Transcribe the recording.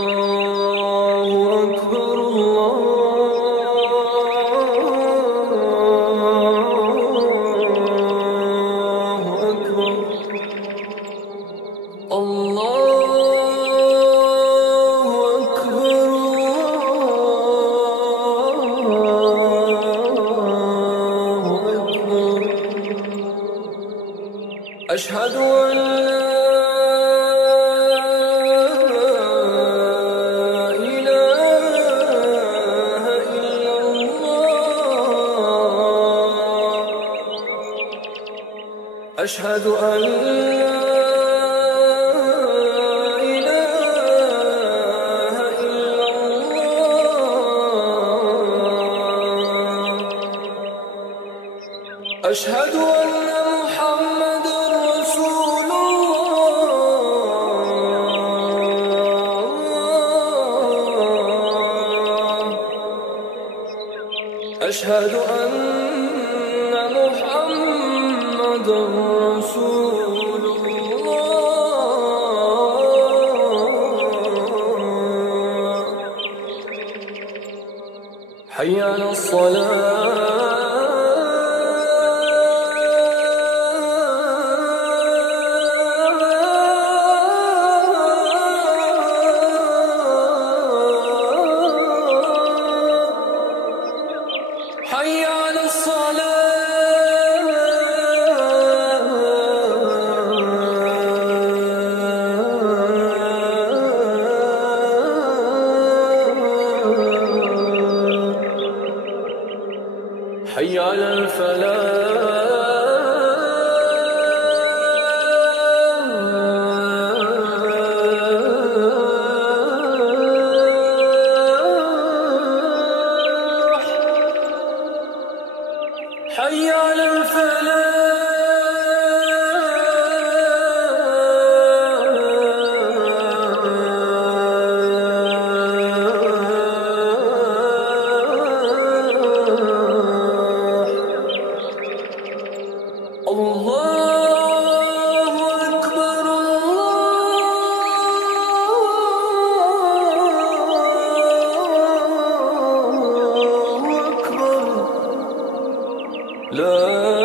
الله أكبر الله أكبر الله أكبر الله أكبر أشهد أن أشهد أن لا إله إلا الله أشهد أن محمدًا رسول الله أشهد أن محمدًا رسول الله حي على الصلاة حي على الصلاة حي على الفلاح حي على الفلاح الله أكبر الله أكبر لا